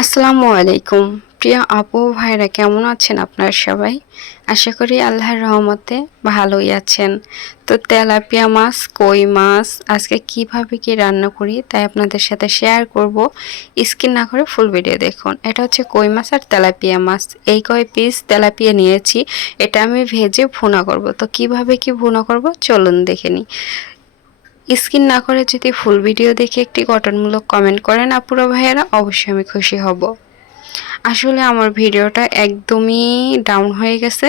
আসসালামু আলাইকুম প্রিয় আপু ভাইরা, কেমন আছেন আপনারা সবাই? আশা করি আল্লাহর রহমতে ভালোই আছেন। তো তেলাপিয়া মাছ, কই মাছ আজকে কিভাবে কি রান্না করি তাই আপনাদের সাথে শেয়ার করব। স্কিপ না করে ফুল ভিডিও দেখুন। এটা হচ্ছে কই মাছ আর তেলাপিয়া মাছ। এই কয় পিস তেলাপিয়া নিয়েছি, এটা আমি ভেজে ভুনা করব। তো কিভাবে কি ভুনা করব চলুন দেখে নিই। স্কিপ না করে যদি ফুল ভিডিও দেখে একটি গঠনমূলক কমেন্ট করেন আপুরা ভাইয়েরা, অবশ্যই আমি খুশি হব। আসলে আমার ভিডিওটা একদমই ডাউন হয়ে গেছে,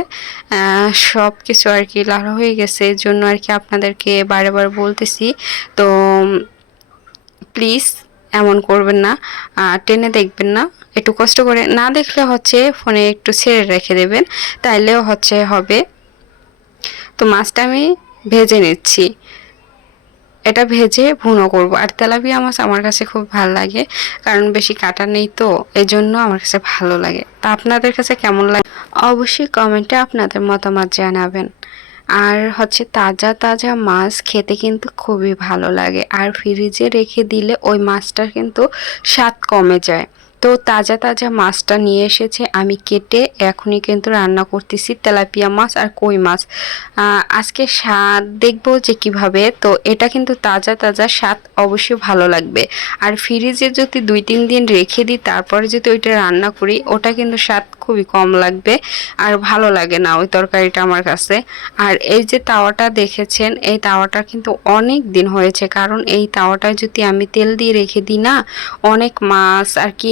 সব কিছু আর কি লাল হয়ে গেছে, এর জন্য আর কি আপনাদেরকে বারবার বলতেছি। তো প্লিজ এমন করবেন না, টেনে দেখবেন না, একটু কষ্ট করে না দেখলে হচ্ছে ফোনে একটু ছেড়ে রেখে দেবেন, তাইলেও হচ্ছে হবে। তো মাছটা আমি ভেজে নিচ্ছি, এটা ভেজে ভুনো করব। আর তেলাপিয়া মাছ আমার কাছে খুব ভালো লাগে, কারণ বেশি কাটা নেই, তো এই জন্য আমার কাছে ভালো লাগে। তা আপনাদের কাছে কেমন লাগে অবশ্যই কমেন্টে আপনাদের মতামত জানাবেন। আর হচ্ছে তাজা তাজা মাছ খেতে কিন্তু খুবই ভালো লাগে, আর ফ্রিজে রেখে দিলে ওই মাছটার কিন্তু স্বাদ কমে যায়। তো তাজা তাজা মাছটা নিয়ে এসেছে, আমি কেটে এখনই কিন্তু রান্না করতেছি তেলাপিয়া মাছ আর কই মাছ। আজকে স্বাদ দেখবো যে কিভাবে। তো এটা কিন্তু তাজা তাজা, স্বাদ অবশ্যই ভালো লাগবে। আর ফ্রিজে যদি 2-3 দিন রেখে দিই তারপরে যদি ওইটা রান্না করি, ওটা কিন্তু স্বাদ খুবই কম লাগবে আর ভালো লাগে না ওই তরকারিটা আমার কাছে। আর এই যে তাওয়াটা দেখেছেন, এই তাওয়াটা কিন্তু অনেক দিন হয়েছে, কারণ এই তাওয়াটায় যদি আমি তেল দিয়ে রেখে দিই না, অনেক মাছ আর কি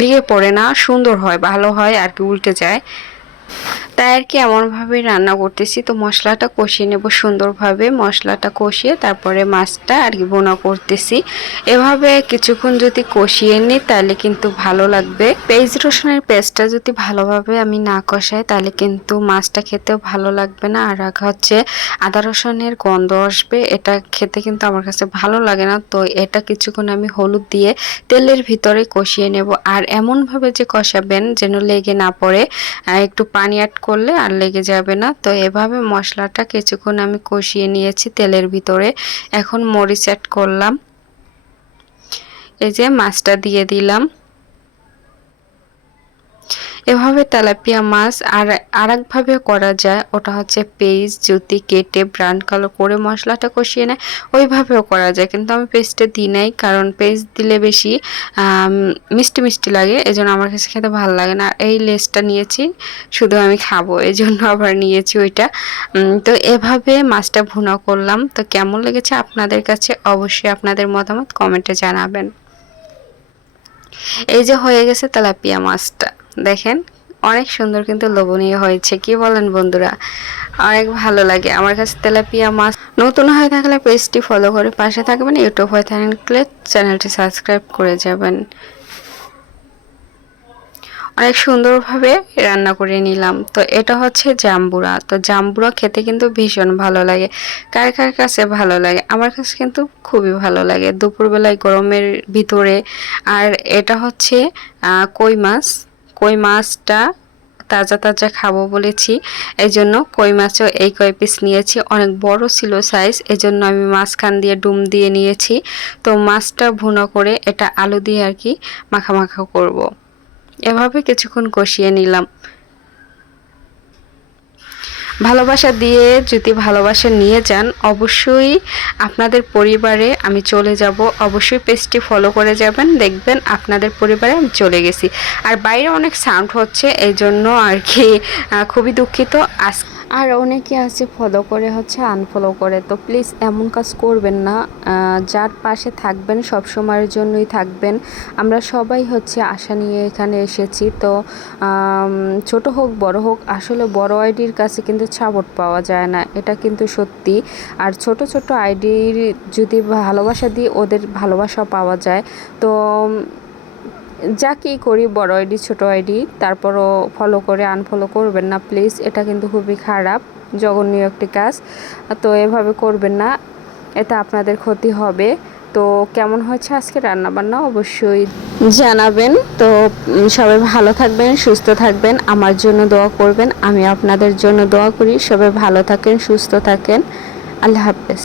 লেগে পড়ে না, সুন্দর হয়, ভালো হয় আর কি, উল্টে যায়। তাই আর কি এমনভাবে রান্না করতেছি। তো মশলাটা কষিয়ে নেব সুন্দরভাবে, মশলাটা কষিয়ে তারপরে মাছটা আর কি বোনা করতেছি। এভাবে কিছুক্ষণ যদি কষিয়ে নিই তাহলে কিন্তু ভালো লাগবে। পেঁয়াজ রসুনের পেস্টটা যদি ভালোভাবে আমি না কষাই তাহলে কিন্তু মাছটা খেতেও ভালো লাগবে না, আর হচ্ছে আদা রসুনের গন্ধ আসবে, এটা খেতে কিন্তু আমার কাছে ভালো লাগে না। তো এটা কিছুক্ষণ আমি হলুদ দিয়ে তেলের ভিতরে কষিয়ে নেব। আর এমনভাবে যে কষাবেন যেন লেগে না পড়ে, একটু পানি অ্যাড করলে আর লেগে যাবে না। তো এভাবে মশলাটা কিছুক্ষণ আমি কষিয়ে নিয়েছি তেলের ভিতরে। এখন মরিচ অ্যাড করলাম, এই যে মাছটা দিয়ে দিলাম। এভাবে তেলাপিয়া মাছ আর আরেকভাবে করা যায়, ওটা হচ্ছে পেঁয়াজ যদি কেটে ব্রাউন কালার করে মশলাটা কষিয়ে নেয়, ওইভাবেও করা যায়, কিন্তু আমি পেস্টটা দিই নাই, কারণ পেস্ট দিলে বেশি মিষ্টি মিষ্টি লাগে, এই জন্য আমার কাছে খেতে ভালো লাগে না। এই লেসটা নিয়েছি, শুধু আমি খাবো এই জন্য আবার নিয়েছি ওইটা। তো এভাবে মাছটা ভুনা করলাম। তো কেমন লেগেছে আপনাদের কাছে অবশ্যই আপনাদের মতামত কমেন্টে জানাবেন। এই যে হয়ে গেছে তেলাপিয়া মাছটা, দেখেন অনেক সুন্দর কিন্তু লোভনীয় হয়েছে, কি বলেন বন্ধুরা? অনেক ভালো লাগে আমার কাছে তেলাপিয়া মাছ। নতুন হয়ে থাকলে পেজটি ফলো করে পাশে থাকবেন, ইউটিউব হয়ে থাকলে চ্যানেলটি সাবস্ক্রাইব করে যাবেন। অনেক সুন্দরভাবে রান্না করে নিলাম। তো এটা হচ্ছে জাম্বুরা। তো জাম্বুরা খেতে কিন্তু ভীষণ ভালো লাগে, কার কার কাছে ভালো লাগে? আমার কাছে কিন্তু খুবই ভালো লাগে দুপুরবেলায় গরমের ভিতরে। আর এটা হচ্ছে কই মাছ। কই মাছটা তাজা তাজা খাবো বলেছি, এই জন্য কই মাছও এই কয় পিস নিয়েছি, অনেক বড় ছিল সাইজ, এই জন্য আমি মাঝখান দিয়ে ডুম দিয়ে নিয়েছি। তো মাছটা ভুনা করে এটা আলু দিয়ে আর কি মাখা মাখা করব। এভাবে কিছুক্ষণ কষিয়ে নিলাম। ভালোবাসা দিয়ে যদি ভালোবাসা নিয়ে যান, অবশ্যই আপনাদের পরিবারে আমি চলে যাব। অবশ্যই পেজটি ফলো করে যাবেন, দেখবেন আপনাদের পরিবারে আমি চলে গেছি। আর বাইরে অনেক সাউন্ড হচ্ছে, এই জন্য আর কি খুবই দুঃখিত। আর অনেকে আছে ফলো করে হচ্ছে আনফলো করে, তো প্লিজ এমন কাজ করবেন না। যার পাশে থাকবেন সব সময়ের জন্যই থাকবেন। আমরা সবাই হচ্ছে আশা নিয়ে এখানে এসেছি। তো ছোট হোক বড় হোক, আসলে বড় আইডির কাছে কিন্তু সাপোর্ট পাওয়া যায় না, এটা কিন্তু সত্যি। আর ছোট ছোট আইডির যদি ভালোবাসা দিয়ে ওদের ভালোবাসা পাওয়া যায়, তো যাকেই করি বড় আইডি ছোট আইডি, তারপরও ফলো করে আনফলো করবেন না প্লিজ, এটা কিন্তু খুবই খারাপ, জঘন্য একটি কাজ। তো এভাবে করবেন না, এতে আপনাদের ক্ষতি হবে। তো কেমন হয়েছে আজকে রান্নাবান্না অবশ্যই জানাবেন। তো সবাই ভালো থাকবেন, সুস্থ থাকবেন, আমার জন্য দোয়া করবেন, আমি আপনাদের জন্য দোয়া করি। সবাই ভালো থাকেন, সুস্থ থাকেন, আল্লাহ হাফেজ।